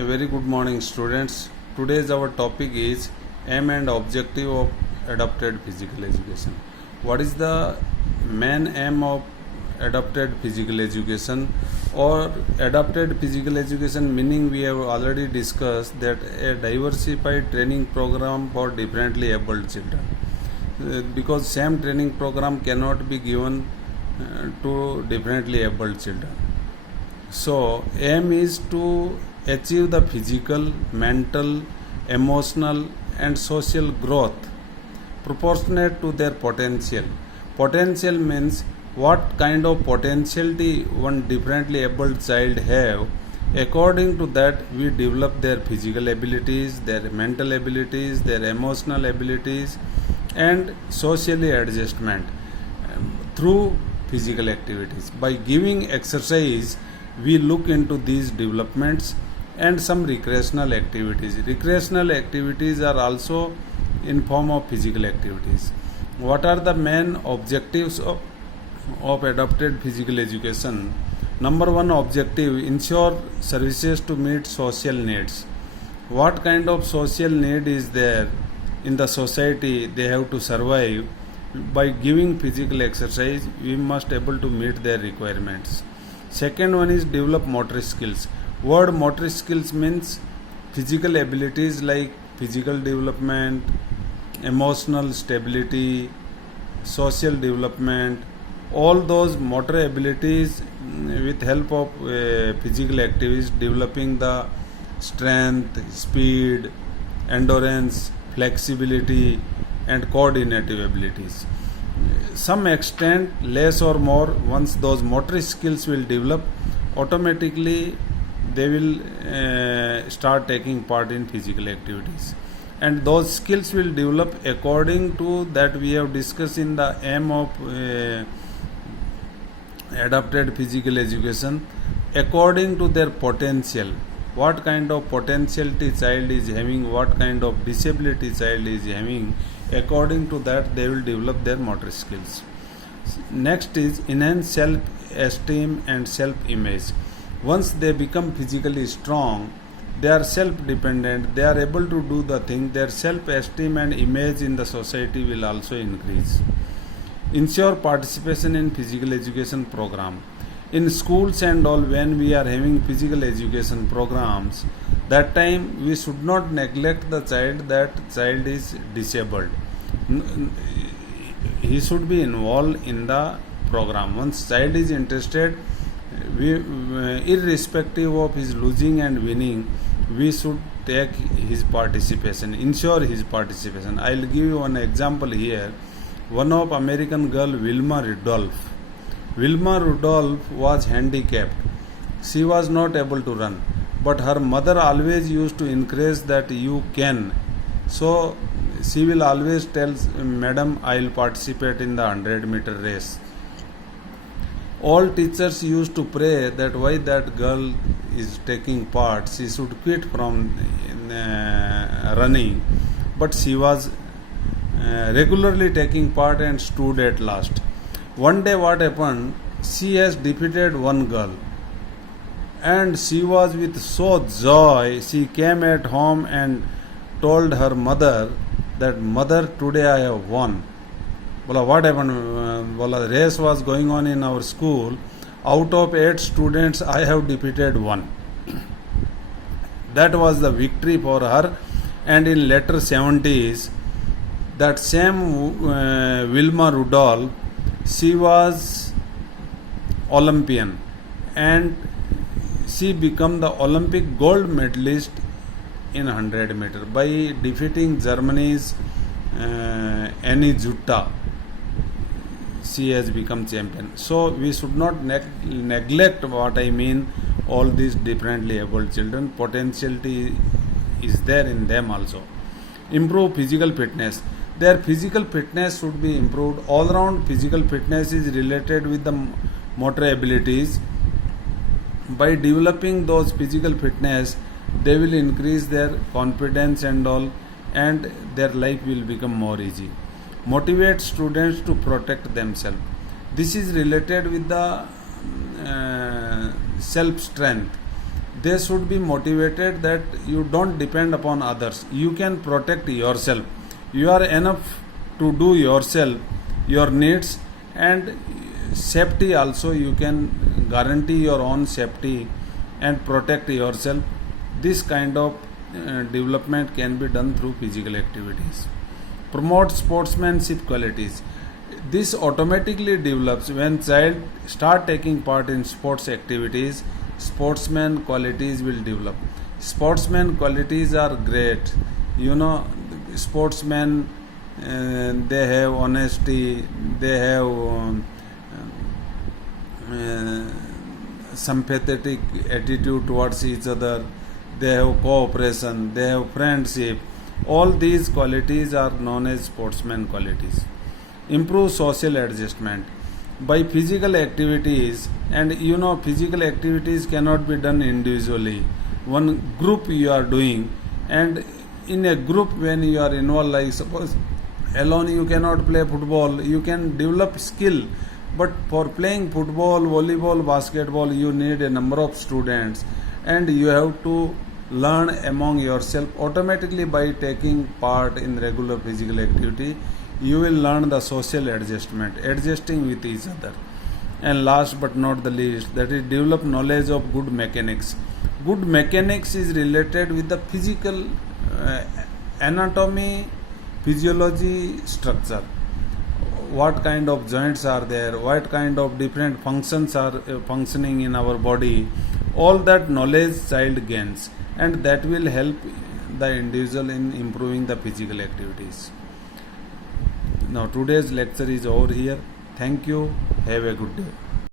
A very good morning, students. Today's our topic is aim and objective of adapted physical education. What is the main aim of adapted physical education? Or adapted physical education meaning we have already discussed that a diversified training program for differently abled children. Because same training program cannot be given to differently abled children. So, aim is to achieve the physical, mental, emotional, and social growth proportionate to their potential. Potential means what kind of potentiality one differently abled child have. According to that, we develop their physical abilities, their mental abilities, their emotional abilities, and socially adjustment through physical activities. By giving exercise, we look into these developments and some recreational activities. Recreational activities are also in form of physical activities. What are the main objectives of adapted physical education? Number one objective, ensure services to meet social needs. What kind of social need is there in the society they have to survive? By giving physical exercise, we must able to meet their requirements. Second one is develop motor skills. Word motor skills means physical abilities like physical development, emotional stability, social development. All those motor abilities with help of physical activities, developing the strength, speed, endurance, flexibility, and coordinative abilities. Some extent, less or more, once those motor skills will develop, automatically they will start taking part in physical activities, and those skills will develop according to that we have discussed in the aim of adapted physical education, according to their potential. What kind of potentiality child is having, what kind of disability child is having, according to that they will develop their motor skills. Next is enhance self-esteem and self-image. Once they become physically strong, they are self-dependent, they are able to do the thing, their self-esteem and image in the society will also increase. Ensure participation in physical education program. In schools and all, when we are having physical education programs, that time we should not neglect the child, that child is disabled. He should be involved in the program. Once child is interested, we, irrespective of his losing and winning, we should take his participation, ensure his participation. I will give you one example here. One of American girl, Wilma Rudolph. Wilma Rudolph was handicapped. She was not able to run, but her mother always used to encourage that you can. So she will always tell, Madam, I will participate in the 100-meter race. All teachers used to pray that why that girl is taking part, she should quit from running. But she was regularly taking part and stood at last. One day what happened, she has defeated one girl, and she was with so joy, she came at home and told her mother that, Mother, today I have won. Bola, what happened? Bola, race was going on in our school. Out of 8 students, I have defeated one. That was the victory for her. And in later 70s, that same Wilma Rudolph, she was Olympian, and she became the Olympic gold medalist in 100 meter by defeating Germany's Annie Jutta. She has become champion. So we should not neglect what I mean, all these differently abled children. Potentiality is there in them also. Improve physical fitness. Their physical fitness should be improved. All round physical fitness is related with the motor abilities. By developing those physical fitness, they will increase their confidence and all, and their life will become more easy. Motivate students to protect themselves. This is related with the self strength. They should be motivated that you don't depend upon others. You can protect yourself. You are enough to do yourself, your needs, and safety also. You can guarantee your own safety and protect yourself. This kind of development can be done through physical activities. Promote sportsmanship qualities. This automatically develops when child start taking part in sports activities. Sportsman qualities will develop. Sportsman qualities are great. You know, sportsmen, they have honesty, they have sympathetic attitude towards each other, they have cooperation, they have friendship. All these qualities are known as sportsman qualities. Improve social adjustment by physical activities, and you know, physical activities cannot be done individually. One group you are doing, and in a group when you are involved, like suppose alone you cannot play football, you can develop skill, but for playing football, volleyball, basketball, you need a number of students, and you have to learn among yourself. Automatically by taking part in regular physical activity, you will learn the social adjustment, adjusting with each other. And last but not the least, that is develop knowledge of good mechanics. Good mechanics is related with the physical anatomy, physiology, structure. What kind of joints are there, what kind of different functions are functioning in our body. All that knowledge child gains, and that will help the individual in improving the physical activities. Now today's lecture is over here. Thank you. Have a good day.